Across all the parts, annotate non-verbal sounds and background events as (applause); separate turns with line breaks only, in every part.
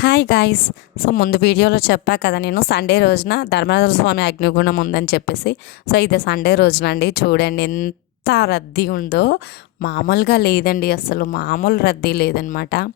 Hi guys so ముందు వీడియోలో చెప్పా కదా నేను సండే రోజున ధర్మరాజ స్వామి అగ్నిగుణం ఉందని చెప్పేసి. సో ఇది సండే రోజున అండి చూడండి ఎంత రద్దీ ఉందో మామూలుగా లేదండి అసలు మామూలు రద్దీ లేదనమాట.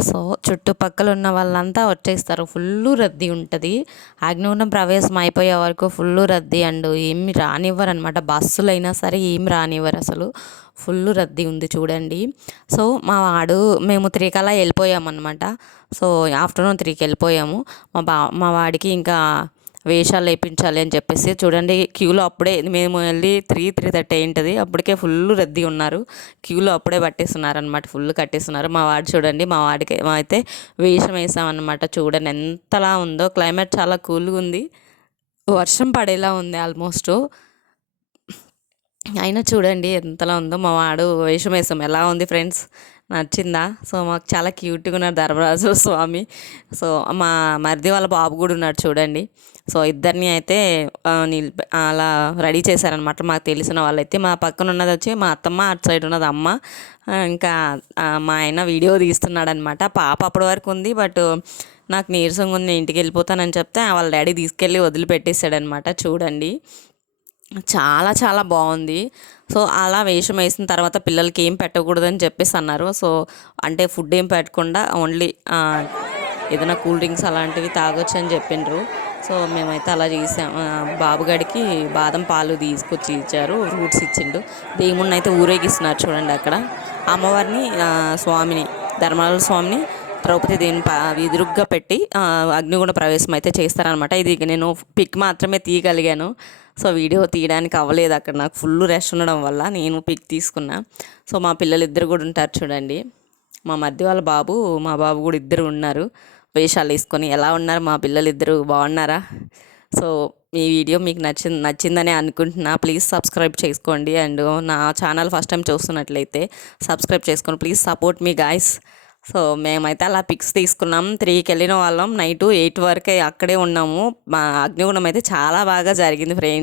సో చుట్టుపక్కల ఉన్న వాళ్ళంతా వచ్చేస్తారు ఫుల్ రద్దీ ఉంటుంది. అగ్నిగుండం ప్రవేశం అయిపోయే వరకు ఫుల్ రద్దీ అండ్ ఏమి రానివ్వరు అనమాట బస్సులు అయినా సరే ఏమి రానివ్వరు అసలు. ఫుల్ రద్దీ ఉంది చూడండి. సో మా వాడు మేము త్రీ కల్లా వెళ్ళిపోయామన్నమాట సో ఆఫ్టర్నూన్ త్రీకి వెళ్ళిపోయాము మా బా మా వాడికి ఇంకా వేషాలు వేయించాలి అని చెప్పేసి చూడండి క్యూలో అప్పుడే మేము వెళ్ళి త్రీ త్రీ థర్టీ అయింటుంది అప్పటికే ఫుల్ రద్దీ ఉన్నారు. క్యూలో అప్పుడే పట్టేస్తున్నారు అనమాట ఫుల్ కట్టేస్తున్నారు. మా వాడు చూడండి మా వాడికి అయితే వేషం వేసామన్నమాట చూడండి ఎంతలా ఉందో. క్లైమేట్ చాలా కూల్గా ఉంది. వర్షం పడేలా ఉంది ఆల్మోస్ట్ అయినా చూడండి ఎంతలా ఉందో. మా వాడు వేషం వేసాం. ఎలా ఉంది ఫ్రెండ్స్ నచ్చిందా? సో మాకు చాలా క్యూట్గా ఉన్నారు ధర్మరాజు (laughs) స్వామి. సో మా మరిది వాళ్ళ బాబు కూడా ఉన్నాడు చూడండి. సో ఇద్దరిని అయితే నిల్ అలా రెడీ చేశారనమాట మాకు తెలిసిన వాళ్ళైతే. మా పక్కన ఉన్నది వచ్చి మా అత్తమ్మ అటు సైడ్ ఉన్నది అమ్మ. ఇంకా మా ఆయన వీడియో తీస్తున్నాడు అనమాట పాప అప్పటి వరకు ఉంది బట్ నాకు నీరసంగా ఉంది ఇంటికి వెళ్ళిపోతానని చెప్తే వాళ్ళ డాడీ తీసుకెళ్ళి వదిలిపెట్టేశాడనమాట చూడండి. చాలా చాలా బాగుంది. సో అలా వేషం వేసిన తర్వాత పిల్లలకి ఏం పెట్టకూడదని చెప్పేసి అన్నారు. సో అంటే ఫుడ్ ఏం పెట్టకుండా ఓన్లీ ఏదైనా కూల్ డ్రింక్స్ అలాంటివి తాగొచ్చు అని చెప్పిండ్రు సో మేమైతే అలా చేసాం. బాబుగాడికి బాదం పాలు తీసుకొచ్చి ఇచ్చారు ఫ్రూట్స్ ఇచ్చిండు. దేవుణ్ణి అయితే ఊరేగిస్తున్నారు చూడండి అక్కడ. అమ్మవారిని స్వామిని ధర్మాల స్వామిని ద్రౌపది దేని ఎదురుగ్గా పెట్టి అగ్నిగుణ ప్రవేశం అయితే చేస్తారనమాట ఇది నేను పిక్ మాత్రమే తీయగలిగాను. సో వీడియో తీయడానికి అవ్వలేదు. అక్కడ నాకు ఫుల్ రెస్ట్ ఉండడం వల్ల నేను పిక్ తీసుకున్నా. సో మా పిల్లలు ఇద్దరు కూడా ఉంటారు చూడండి. మా మధ్య వాళ్ళ బాబు మా బాబు కూడా ఇద్దరు ఉన్నారు. వేషాలు వేసుకొని ఎలా ఉన్నారు మా పిల్లలు ఇద్దరు? బాగున్నారా? సో ఈ వీడియో మీకు నచ్చింది నచ్చిందని అనుకుంటున్నా. ప్లీజ్ సబ్స్క్రైబ్ చేసుకోండి. అండ్ నా ఛానల్ ఫస్ట్ టైం చూస్తున్నట్లయితే సబ్స్క్రైబ్ చేసుకోండి. Please support me guys. So మేమైతే అలా పిక్స్ తీసుకున్నాం. త్రీకి వెళ్ళిన వాళ్ళం. నైట్ ఎయిట్ వరకే అక్కడే ఉన్నాము. మా అగ్నిగుణం అయితే చాలా బాగా జరిగింది ఫ్రెండ్స్.